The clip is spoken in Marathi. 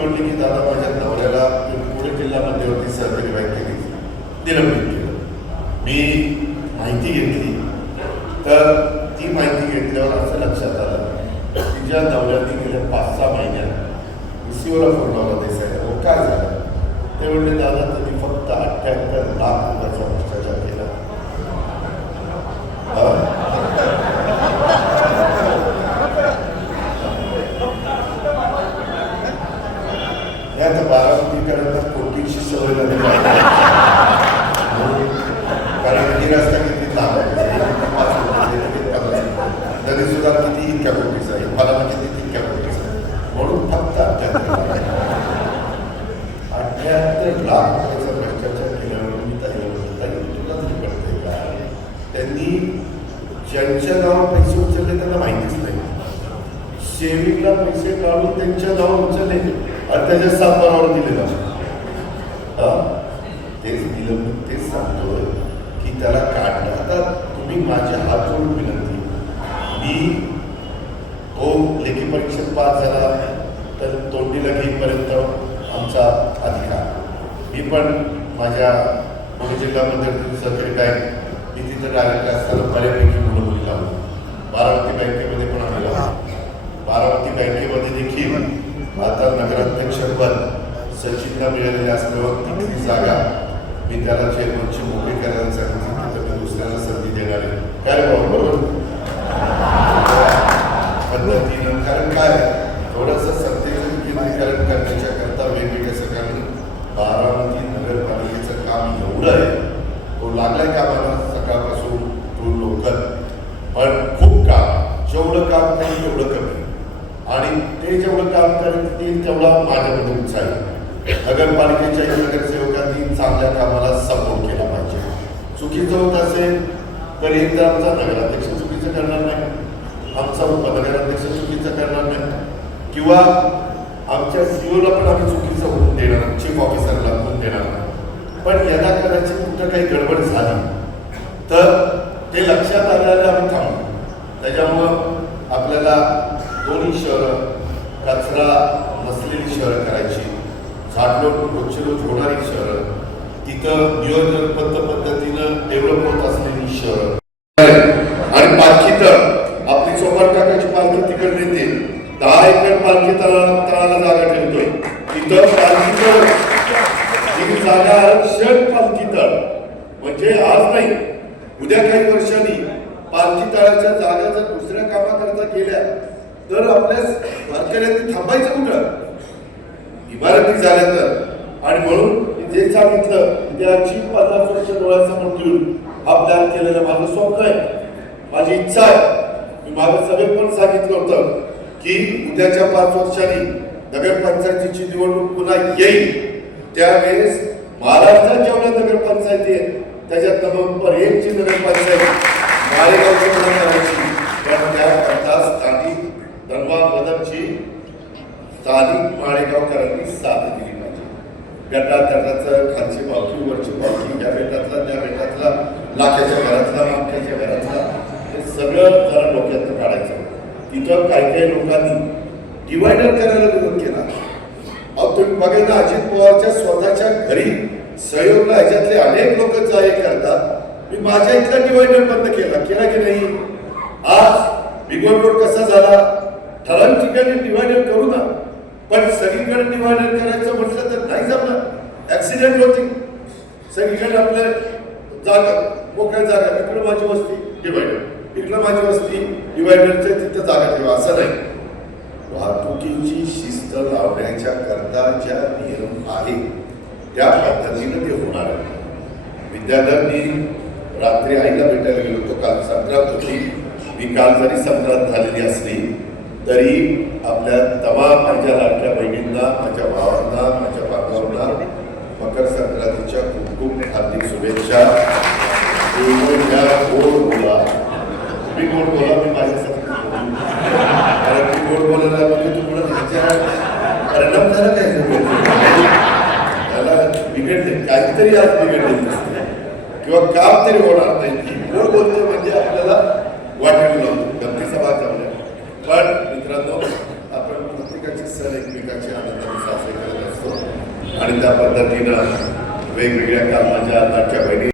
म्हणले की दादा माझ्या नवऱ्याला पुणे जिल्हा मध्यवर्ती सहकारी बँकेने निलंबित केलं. मी माहिती घेतली तर ती माहिती घेतल्यावर असं लक्षात आलं तिच्या नवऱ्याने गेल्या 5-6 महिन्यात रिसिव्हरला फोन लावला देसाईला. काय झालं ते म्हणले दादा त्यांनी फक्त 78 लाख रुपयाचा भ्रष्टाचार केला. यात बारामतीकरांना कोटीची सवय झाली कारण ही रस्ता किती लांब तरी सुद्धा किती इतक्या कोटीचा आहे, मला किती तितक्या कोटीचा आहे, म्हणून फक्त 78 लाख रुपयाचा भ्रष्टाचार केल्यावर मी तुला तरी कळते का त्यांनी ज्यांच्या नावावर पैसे उचलले त्यांना माहितीच नाही. सेविंगला पैसे काढून त्यांच्या नावावर उचलले आणि त्याच्या सातबारावर दिले जातात. तेच दिलं तेच सांगतोय की त्याला काढणं. आता तुम्ही माझ्या हात जोडून विनंती, मी तो लेखी परीक्षेत पास झाला तर तोंडीला घेईपर्यंत आमचा अधिकार. मी पण माझ्या पुणे जिल्ह्यामध्ये सहकारी बँक मी तिथं डायरेक्ट असताना बऱ्यापैकी मुलं मुली लावली. बारामती बँकेमध्ये पण आम्ही लावलो. बारामती बँकेमध्ये देखील आता नगराध्यक्षपद सचिनला मिळालेले असल्यावर तिथली जागा मी त्याला चेअरमनची मोकळी करायला सांगितली तर मी दुसऱ्याला संधी देणार आहे. काय बरोबर पद्धतीनं, कारण काय थोडंसं सत्तेचं केंद्रीकरण करण्याच्या करता वेगवेगळ्या सगळ्यांनी बारामती नगरपालिकेचं काम एवढं आहे, तो लागलाय कामाला सकाळपासून तो लोकल, पण खूप काम, जेवढं काम करेल तेवढं कमी आणि ते जेवढं काम करतील तेवढा माझ्यामध्ये उत्साह आहे. नगरपालिकेच्या नगरसेवकांनी चांगल्या कामाला सपोर्ट केला पाहिजे. चुकीचं होत असेल तर एकदा आमचा नगराध्यक्ष चुकीचं करणार नाही, आमचा उपनगराध्यक्ष चुकीचं करणार नाही किंवा आमच्या सीओला पण आम्ही चुकीचं होऊन देणार, चीफ ऑफिसरला होऊन देणार नाही. पण यदा कदाचित कुठं काही गडबड झाली तर ते लक्षात आल्याला आम्ही थांबू. त्याच्यामुळं आपल्याला दोन्ही शहरं कचरा नसलेली शहरं करायची, झाडलोट रोजची रोज होणारी शहरं, तिथं नियोजनबद्ध पद्धतीनं डेव्हलप होत असलेली शहरं. आणि पालखी तर आपली चोपट काकाची पालखी तिकडे येते, 10 एकर पालखी तळाला जागा ठेवतोय, तिथं पालखी तळ ही जागा आरक्षण पालखी तळ म्हणजे आज नाही उद्या काही वर्षांनी पालखी तळाच्या जागा जर दुसऱ्या कामाकरता केल्या तर आपल्या वारकऱ्यांनी थांबायचं कुठं, इमारती झाल्या तर. आणि म्हणून जे सांगितलं त्याची 50 वर्ष डोळ्यासमोर ठेवून हा प्लॅन केलेलं माझं स्वप्न आहे, माझी इच्छा आहे. मी माझ्या सभेत पण सांगितलं होतं की उद्याच्या 5 वर्षांनी नगरपंचायतीची निवडणूक पुन्हा येईल, त्यावेळेस महाराष्ट्रात जेवढ्या नगरपंचायती आहेत त्याच्यात नंबर 1 ची नगरपंचायत माळेगावची करायची. पण त्याकरता स्थानिक धनवान बदलची स्थानिक माळेगावकरांनी साथ दिली पाहिजे. गटाचं खालची पावकी वरची पावकी, या बेटातला त्या बेटातला, लाख्याच्या घरातला मागच्या घरातला, हे सगळं जरा डोक्यात काढायचं. तिथं काही लोकांनी डिवायडर करायला विरोध केला. अहो तुम्ही बघा ना, अजित पवारच्या स्वतःच्या घरी सहयोगला ह्याच्यातले अनेक लोक जाहीर करतात. मी माझ्या इथला डिवायडर बंद केला की नाही. आज बिगोड रोड कसा झाला, ठराविक ठिकाणी डिवायडर करू ना, पण सगळीकडे डिवायडर करायचं म्हटलं तर नाही जमणार, ऍक्सिडेंट होते. सगळीकडे आपल्या जागा मोकळ्या जागा, इकडं माझी वस्ती डिवायडर, इकडं माझी वस्ती डिवायडरच्या तिथं जागा ठेवा असं नाही. वाहतुकीची शिस्त लावण्याच्या करता ज्या नियम आहेत त्या पद्धतीनं ते होणार आहे. विद्यार्थ्यांनी रात्री आईला भेटायला गेलो होतो, काल संक्रांत होती. मी काल जरी संक्रांत झालेली असली तरी आपल्या तमाम माझ्या लाडक्या बहिणींना, माझ्या भावांना, माझ्या बांधवांना मकर संक्रांतीच्या खूप खूप हार्दिक शुभेच्छा. गोड बोला, तुम्ही गोड बोला, मी माझ्यासाठी कारण मी गोड बोलायला म्हणजे तुम्हाला परिणाम झाला काय, त्याला बिघडले काहीतरी आज बिघडलेली नसते किंवा काम तरी होणार नाही. गोड बोलतो म्हणजे आपल्याला वाटेल लावतो, गमतीचा भाग आपल्या. पण मित्रांनो, आपण प्रत्येकाची सण एकमेकाचे आनंदाने साजरे करत असतो आणि त्या पद्धतीनं वेगवेगळ्या कामाच्या लाडक्या बहिणी